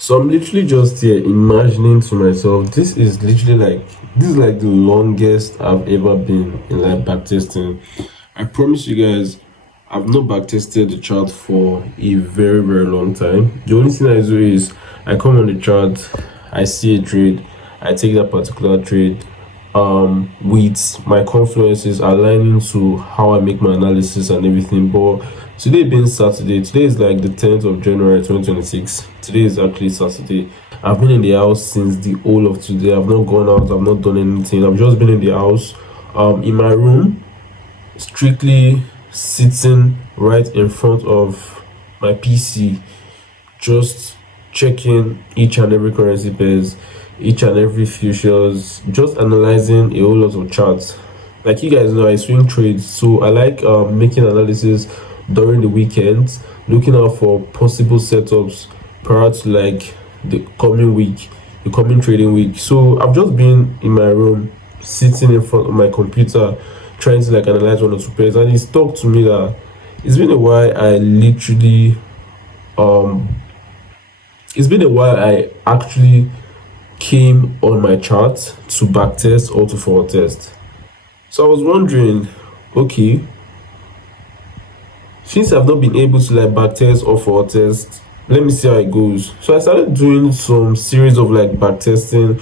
So I'm literally just here imagining to myself, this is like the longest I've ever been in like backtesting. I promise you guys, I've not backtested the chart for a very very long time. The only thing I do is I come on the chart, I see a trade, I take that particular trade, with my confluences aligning to how I make my analysis and everything. But today being Saturday, today is like the 10th of January 2026. Today is actually Saturday. I've been in the house since the whole of today. I've not gone out, I've not done anything. I've just been in the house, in my room, strictly sitting right in front of my PC, just checking each and every currency pairs, each and every futures, just analyzing a whole lot of charts. Like you guys know, I swing trades, so I like making analysis during the weekends, looking out for possible setups prior to like the coming week, the coming trading week. So I've just been in my room, sitting in front of my computer, trying to like analyze one or two pairs, and it's talked to me that it's been a while. It's been a while I actually came on my chart to backtest or to forward test. So I was wondering, okay, since I've not been able to like backtest or forward test, let me see how it goes. So I started doing some series of like backtesting,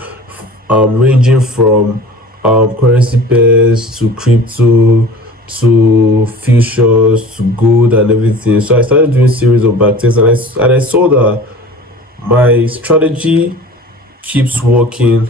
ranging from currency pairs to crypto to futures to gold and everything. So I started doing series of backtests, and I saw that my strategy keeps working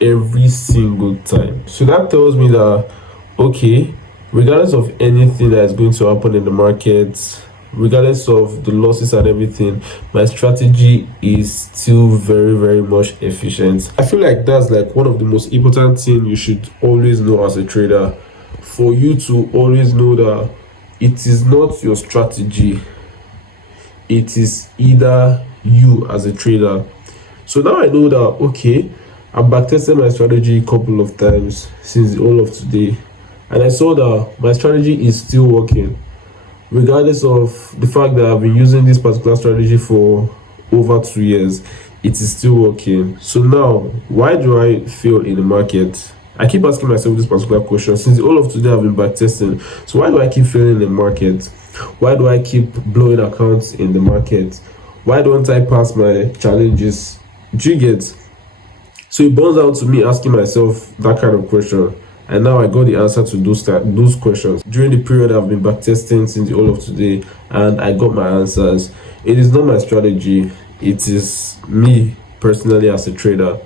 every single time. So that tells me that, okay, regardless of anything that is going to happen in the market, regardless of the losses and everything, my strategy is still very very much efficient. I feel like that's like one of the most important things you should always know as a trader, for you to always know that it is not your strategy, it is either you as a trader. So now I know that, okay, I've backtested my strategy a couple of times since all of today, and I saw that my strategy is still working regardless of the fact that I've been using this particular strategy for over 2 years. It is still working. So now, why do I fail in the market? I keep asking myself this particular question since all of today. I've been backtesting. So why do I keep failing in the market? Why do I keep blowing accounts in the market? Why don't I pass my challenges? Do you get? So it boils down to me asking myself that kind of question, and now I got the answer to those questions during the period I've been backtesting since the whole of today, and I got my answers. It is not my strategy, it is me personally as a trader.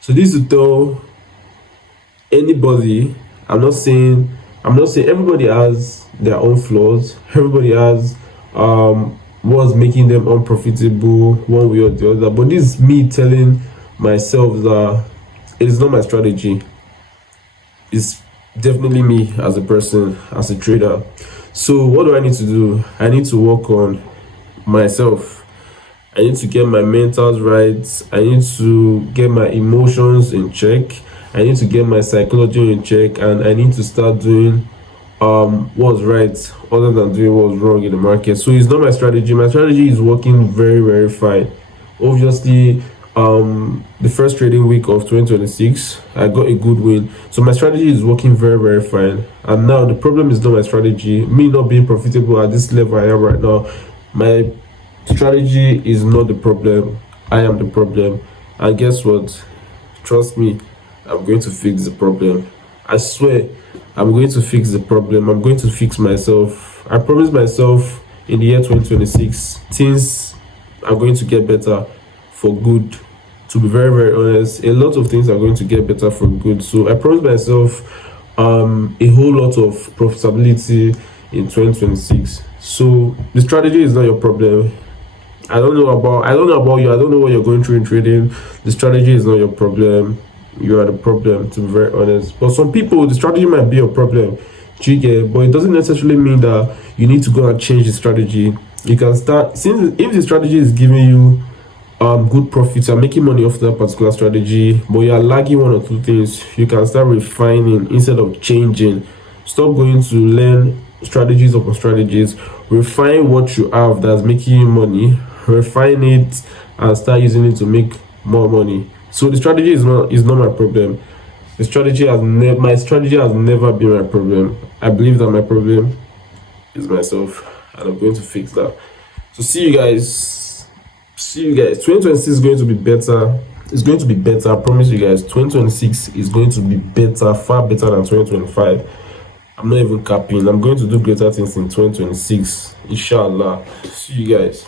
So this is to tell anybody, I'm not saying everybody has their own flaws, everybody has what's making them unprofitable one way or the other, but this is me telling myself that it is not my strategy. It's definitely me as a person, as a trader. So what do I need to do? I need to work on myself. I need to get my mentals right. I need to get my emotions in check. I need to get my psychology in check, and I need to start doing what's right other than doing what's wrong in the market. So it's not my strategy. My strategy is working very very fine. Obviously, the first trading week of 2026, I got a good win. So my strategy is working very very fine. And now the problem is not my strategy, me not being profitable at this level I am right now. My strategy is not the problem, I am the problem. And guess what? Trust me, I'm going to fix the problem. I swear, I'm going to fix the problem. I'm going to fix myself. I promise myself in the year 2026, things are going to get better for good. To be very very honest, a lot of things are going to get better for good. So I promise myself a whole lot of profitability in 2026. So the strategy is not your problem. I don't know about you. I don't know what you're going through in trading. The strategy is not your problem. You are the problem, to be very honest. But some people, the strategy might be your problem. Do you get? But it doesn't necessarily mean that you need to go and change the strategy. You can start, since if the strategy is giving you good profits and making money off that particular strategy, but you are lagging one or two things, you can start refining instead of changing. Stop going to learn strategies upon strategies. Refine what you have that's making you money, refine it, and start using it to make more money. So the strategy is not my problem. My strategy has never been my problem. I believe that my problem is myself, and I'm going to fix that. So see you guys. 2026 is going to be better. It's going to be better. I promise you guys. 2026 is going to be better, far better than 2025. I'm not even capping. I'm going to do greater things in 2026. Inshallah. See you guys.